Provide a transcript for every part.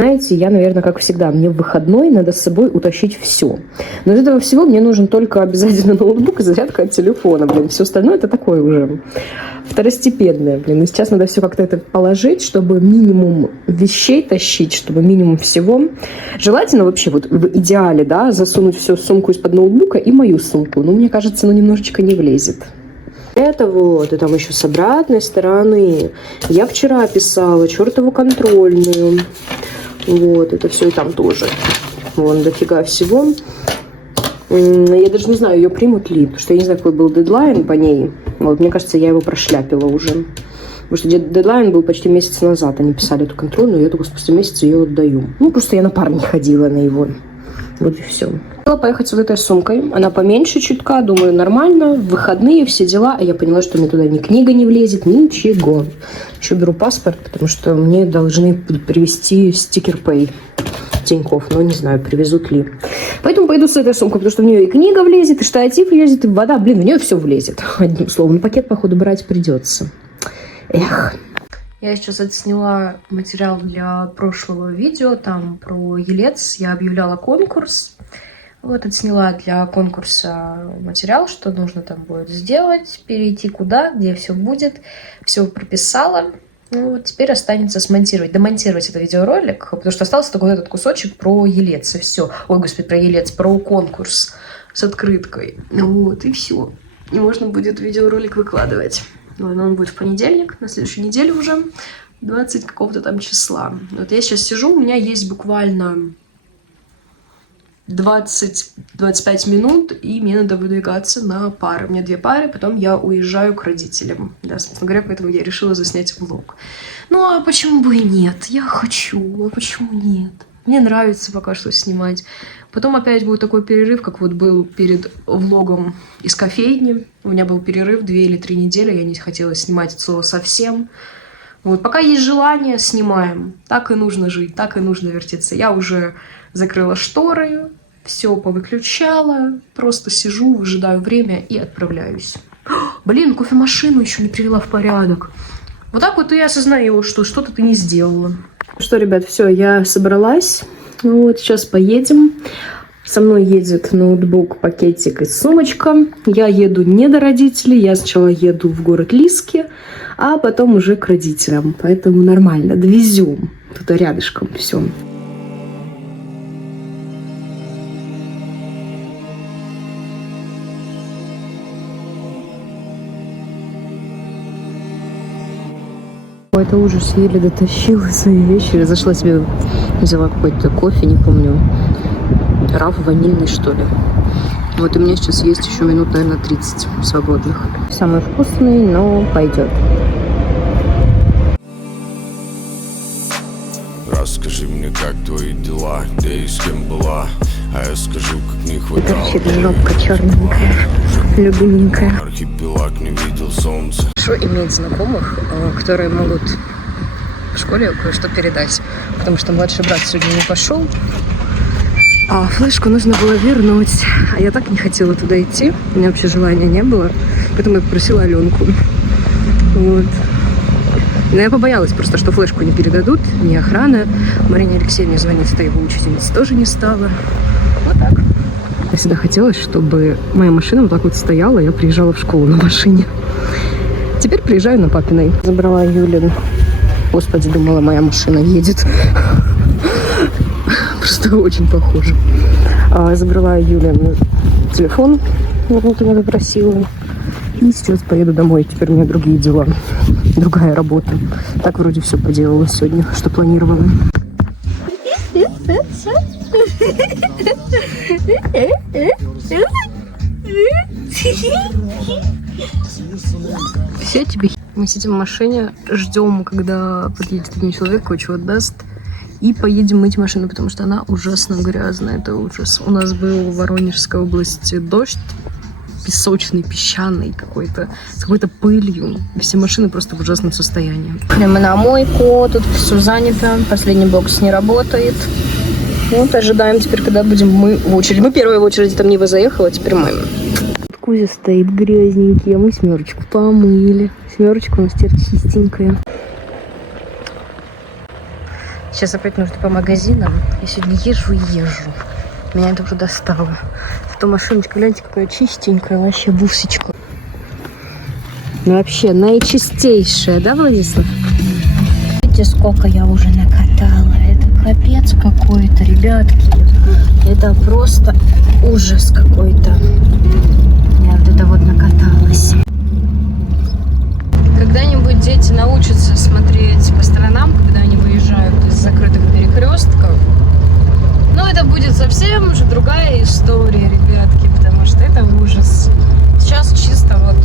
Знаете, я, наверное, как всегда, мне в выходной надо с собой утащить все. Но из этого всего мне нужен только обязательно ноутбук и зарядка от телефона, блин. Все остальное это такое уже второстепенное, блин. И сейчас надо все как-то это положить, чтобы минимум вещей тащить, чтобы минимум всего. Желательно вообще вот в идеале, да, засунуть все в сумку из-под ноутбука и мою сумку. Но мне кажется, немножечко не влезет. Это вот, и там еще с обратной стороны. Я вчера писала чертову контрольную. Вот, это все и там тоже. Вон, дофига всего. Я даже не знаю, ее примут ли, потому что я не знаю, какой был дедлайн по ней. Вот, мне кажется, я его прошляпила уже. Потому что дедлайн был почти месяц назад. Они писали эту контрольную, я только спустя месяц ее отдаю. Ну, просто я на пар не ходила на его. Вот и все. Хотела поехать с вот этой сумкой. Она поменьше чутка, думаю, нормально. В выходные все дела. А я поняла, что мне туда ни книга не влезет, ничего. Еще беру паспорт, потому что мне должны привезти стикер Pay Тинькофф. Но не знаю, привезут ли. Поэтому пойду с этой сумкой, потому что в нее и книга влезет, и штатив влезет, и вода. Блин, в нее все влезет. Одним словом, пакет, походу, брать придется. Эх. Я сейчас отсняла материал для прошлого видео, там про Елец. Я объявляла конкурс. Вот отсняла для конкурса материал, что нужно там будет сделать, перейти куда, где все будет. Все прописала. Ну, вот теперь останется смонтировать, домонтировать этот видеоролик, потому что остался только вот этот кусочек про Елец, и все. Ой, господи, про Елец, про конкурс с открыткой. Вот, и все. И можно будет видеоролик выкладывать. Но он будет в понедельник, на следующей неделе уже, 20 какого-то там числа. Вот я сейчас сижу, у меня есть буквально 20-25 минут, и мне надо выдвигаться на пары. У меня 2 пары, потом я уезжаю к родителям. Да, собственно говоря, поэтому я решила заснять влог. Ну, а почему бы и нет? Я хочу, а почему нет? Мне нравится пока что снимать. Потом опять будет такой перерыв, как вот был перед влогом из кофейни. У меня был перерыв 2 или 3 недели, я не хотела снимать от слова совсем. Вот, пока есть желание, снимаем. Так и нужно жить, так и нужно вертеться. Я уже закрыла шторы, все повыключала, просто сижу, выжидаю время и отправляюсь. Блин, кофемашину еще не привела в порядок. Вот так вот и осознаю, что что-то ты не сделала. Что, ребят, все, я собралась. Вот, сейчас поедем. Со мной едет ноутбук, пакетик и сумочка. Я еду не до родителей. Я сначала еду в город Лиски, а потом уже к родителям. Поэтому нормально, довезем. Тут рядышком все. Это ужас, еле дотащила свои вещи. Зашла себе, взяла какой-то кофе, не помню. Раф ванильный, что ли. Вот, и у меня сейчас есть еще минут, наверное, 30 свободных. Самый вкусный, но пойдет. Расскажи мне, как твои дела, где и с кем была, а я скажу, как не хватало. Это вообще жопка черненькая, любименькая. Архипелаг не видел солнца. Хорошо иметь знакомых, которые могут в школе кое-что передать. Потому что младший брат сегодня не пошел, а флешку нужно было вернуть. А я так не хотела туда идти, у меня вообще желания не было. Поэтому я попросила Аленку. Вот. Но я побоялась просто, что флешку не передадут, ни охрана. Марине Алексеевне звонить, это его учительница тоже не стала. Вот так. Я всегда хотела, чтобы моя машина вот так вот стояла, я приезжала в школу на машине. Теперь приезжаю на папиной. Забрала Юлин. Господи, думала, моя машина едет. Просто очень похоже. Забрала Юлин телефон, вот она попросила. И сейчас поеду домой. Теперь у меня другие дела. Другая работа. Так вроде все поделала сегодня, что планировала. Все тебе. Мы сидим в машине, ждем, когда подъедет один человек, кое-чего даст. И поедем мыть машину, потому что она ужасно грязная. Это ужас. У нас был в Воронежской области дождь. Песочный, песчаный какой-то, с какой-то пылью. Все машины просто в ужасном состоянии. Мы на мойку, тут все занято, последний бокс не работает. Вот ожидаем теперь, когда будем мы в очереди. Мы первые в очереди, там Нива заехала, теперь мы. Кузя стоит грязненький, а мы Семерочку помыли. Семерочка у нас теперь чистенькая. Сейчас опять нужно по магазинам. Я сегодня езжу и езжу. Меня это уже достало. Зато машиночка, гляньте, какая чистенькая, вообще бусечка. Ну вообще наичистейшая, да, Владислав? Видите, сколько я уже накатала. Это капец какой-то, ребятки. Это просто ужас какой-то. Я вот это вот накаталась. Когда-нибудь дети научатся смотреть по сторонам, когда они выезжают из закрытых перекрестков. Но это будет совсем уже другая история, ребятки, потому что это ужас. Сейчас чисто вот...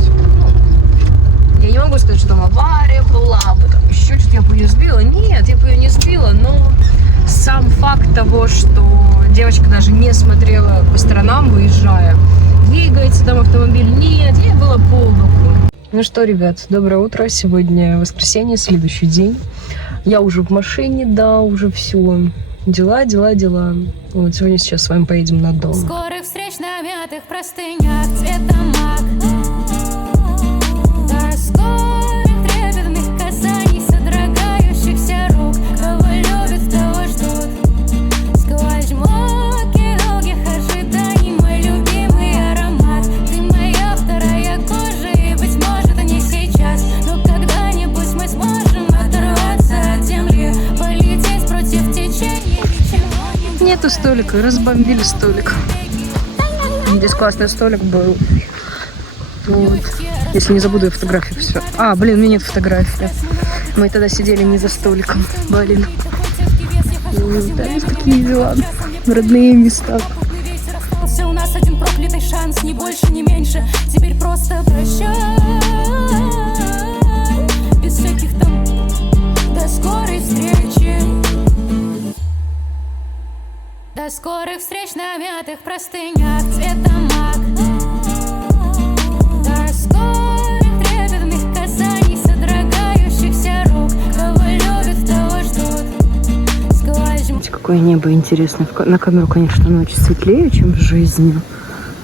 Я не могу сказать, что там авария была, потом еще что-то я бы ее сбила. Нет, я бы ее не сбила, но сам факт того, что девочка даже не смотрела по сторонам, выезжая. Двигается там автомобиль? Нет, ей было полбоку. Ну что, ребят, доброе утро. Сегодня воскресенье, следующий день. Я уже в машине, да, уже все. Дела. Вот сегодня сейчас с вами поедем на дом. Скорых встреч на мятых простынях цвета мак. До скорых трепетных касаний, содрогающихся рук. Кого любят, того ждут. Сквозь муки долгих ожиданий, мой любимый аромат. Ты моя вторая кожа, и, быть может, не сейчас, но когда-нибудь мы сможем оторваться от земли, полететь против течения. Нету столика, разбомбили столик. Здесь классный столик был. Вот. Если не забуду, я фотографию все. А, блин, у меня нет фотографии. Мы тогда сидели не за столиком. Блин. Да, есть такие дела. Родные места. У нас один проклятый шанс, ни больше, ни меньше. Теперь просто прощай. Без всяких там до скорой встречи. До скорых встреч на мятых простынях цвета мак. До скорых трепетных касаний, содрогающихся рук. Кого любят, того ждут. Сквозь... Какое небо интересное. На камеру, конечно, ночь светлее, чем в жизни.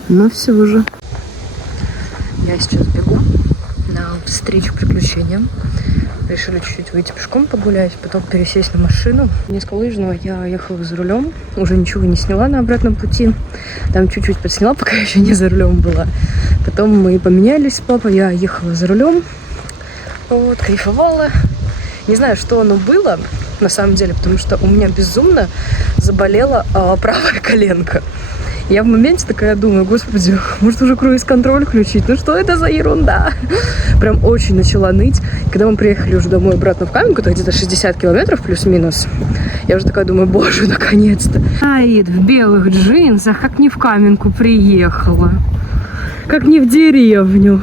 Но все же. Я сейчас бегу на встречу приключениям. Решили чуть-чуть выйти пешком погулять, потом пересесть на машину. Несколько лыжного я ехала за рулем, уже ничего не сняла на обратном пути. Там чуть-чуть подсняла, пока еще не за рулем была. Потом мы поменялись с папой, я ехала за рулем, вот, кайфовала. Не знаю, что оно было на самом деле, потому что у меня безумно заболела правая коленка. Я в моменте такая думаю, господи, может уже круиз-контроль включить? Ну что это за ерунда? Прям очень начала ныть. Когда мы приехали уже домой обратно в Каменку, это где-то 60 километров плюс-минус, я уже такая думаю, боже, наконец-то. Аид в белых джинсах, как не в Каменку приехала. Как не в деревню.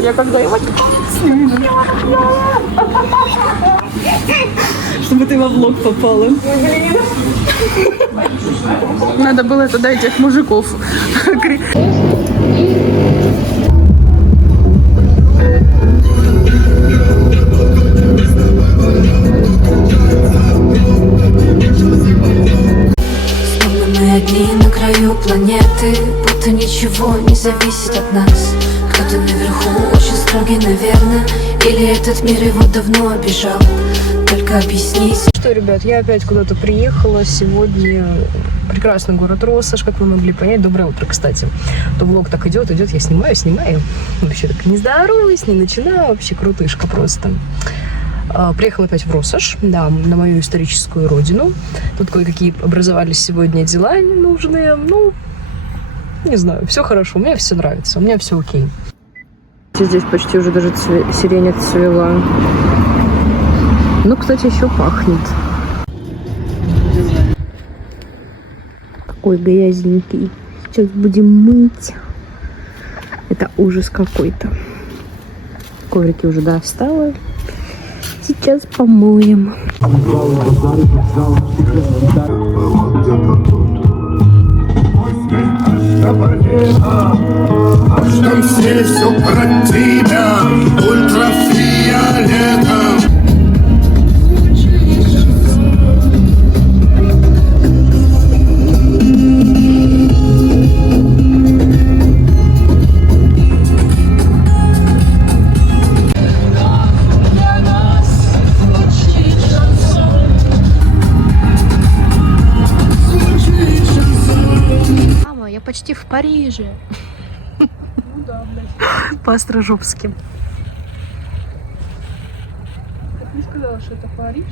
Я когда его чтобы ты во влог попала. Надо было туда этих мужиков. Словно мы одни на краю планеты, будто ничего не зависит от нас. Кто-то наверху очень строгий, наверное, или этот мир его давно обижал. Только объяснись. Что, ребят, я опять куда-то приехала. Сегодня прекрасный город Россошь, как вы могли понять. Доброе утро, кстати. То влог так идет, я снимаю. Вообще так не здороваюсь, не начинаю. Вообще крутышка просто. Приехала опять в Россошь, да, на мою историческую родину. Тут кое-какие образовались сегодня дела ненужные. Ну, не знаю, все хорошо, мне все нравится, у меня все окей. Здесь почти уже даже сирень отцвела. Ну, кстати, еще пахнет. Какой грязненький. Сейчас будем мыть. Это ужас какой-то. Коврики уже, да, встала. Сейчас помоем. планета, а там все про тебя ультрафиолетом. Мама, я почти в Париже. Ну да, блядь. По-острожопски. Ты не сказала, что это Париж?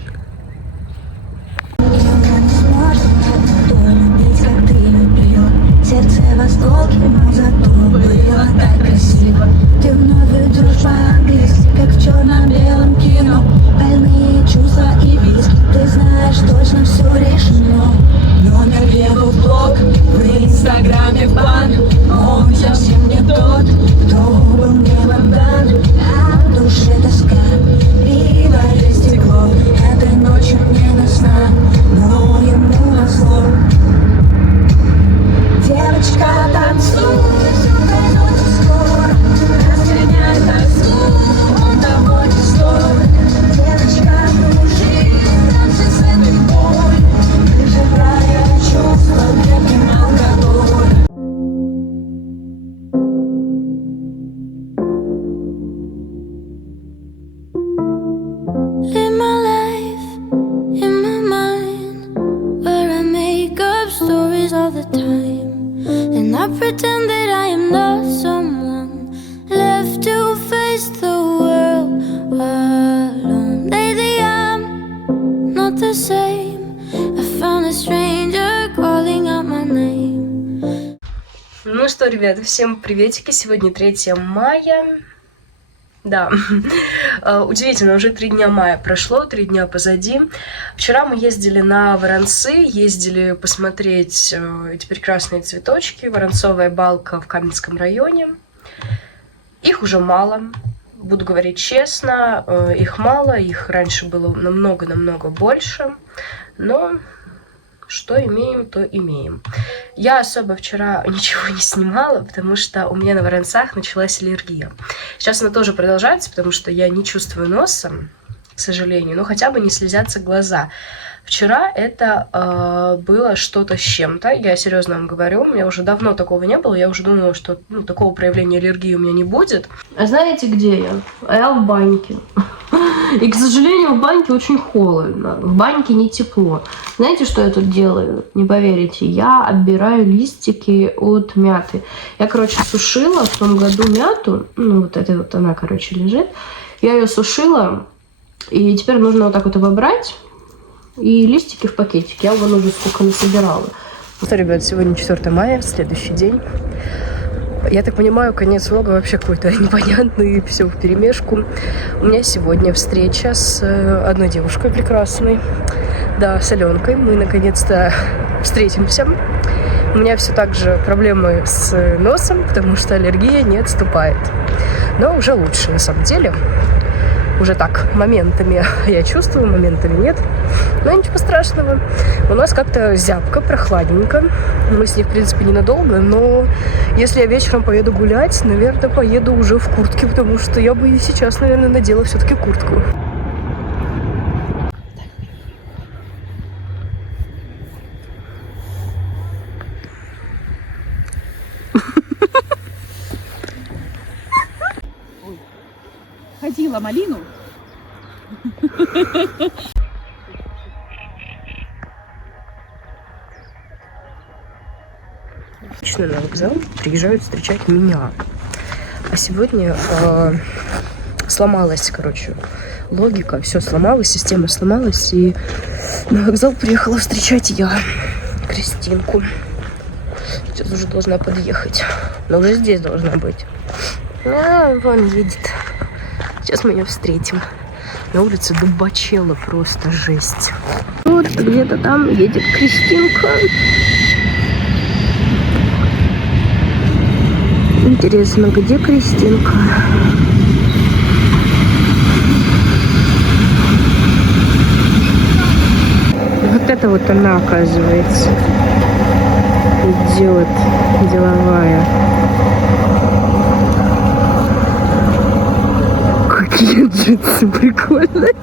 Сердце в осколке, но зато было так красиво. Ты вновь идешь по-английски, как в черно-белом кино. Больные чувства и виски, ты знаешь, точно все решено. Номер левый в блог, в инстаграме бан. Он совсем не тот, кто был небом дан. А в душе тоска, бивает стекло. Этой ночью мне до сна, но ему назло. Девочка, танцуй, минуты скоро, разгоняй тоску, он того не стоит. Девочка, кружи, танцы с этой болью, прижигая чувства крепким алкоголем. Live my life in my mind, where I make up stories all the time. And I pretend that I am not someone left to face the world alone. Lately I'm not the same. I found a stranger calling out my name. Ну что, ребята, всем приветики. Сегодня 3 мая. Да, удивительно, уже 3 дня мая прошло, 3 дня позади. Вчера мы ездили на Воронцы, ездили посмотреть эти прекрасные цветочки, Воронцовая балка в Каменском районе. Их уже мало, буду говорить честно, их мало, их раньше было намного-намного больше, но что имеем, то имеем. Я особо вчера ничего не снимала, потому что у меня на Воронцах началась аллергия. Сейчас она тоже продолжается, потому что я не чувствую носа, к сожалению, но хотя бы не слезятся глаза. Вчера это было что-то с чем-то, я серьезно вам говорю, у меня уже давно такого не было, я уже думала, что такого проявления аллергии у меня не будет. А знаете, где я? А я в баньке. И, к сожалению, в баньке очень холодно, в баньке не тепло. Знаете, что я тут делаю? Не поверите, я отбираю листики от мяты. Я, короче, сушила в том году мяту, ну вот эта вот она, короче, лежит. Я ее сушила, и теперь нужно вот так вот обобрать. И листики в пакетике. Я вон уже сколько насобирала. Ну что, ребят, сегодня 4 мая, следующий день. Я так понимаю, конец влога вообще какой-то непонятный, все вперемешку. У меня сегодня встреча с одной девушкой прекрасной. Да, с Аленкой. Мы наконец-то встретимся. У меня все так же проблемы с носом, потому что аллергия не отступает. Но уже лучше, на самом деле. Уже так, моментами я чувствую, моментами нет. Но ничего страшного. У нас как-то зябко, прохладненько. Мы с ней, в принципе, ненадолго. Но если я вечером поеду гулять, наверное, поеду уже в куртке, потому что я бы и сейчас, наверное, надела все-таки куртку. Ходила малину. Обычно на вокзал приезжают встречать меня. А сегодня сломалась, короче, логика. Все сломалось, система сломалась. И на вокзал приехала встречать я Кристинку. Сейчас уже должна подъехать. Но уже здесь должна быть. А, вон едет. Сейчас мы ее встретим. На улице дубачела, просто жесть. Вот где-то там едет Кристинка. Интересно, где Кристинка? Вот это вот она, оказывается, идет. Деловая. Какие джинсы прикольные.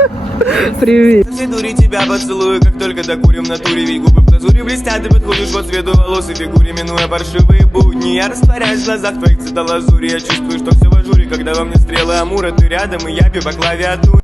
Привет. После дури тебя поцелую, как только докурим в натуре. Ведь губы в глазури блестят, ты подходишь по цвету волос и фигуре. Минуя паршивые будни, я растворяюсь в глазах твоих цветолазури. Я чувствую, что все в ажуре, когда во мне стрелы амура. Ты рядом, и я бью по клавиатуре.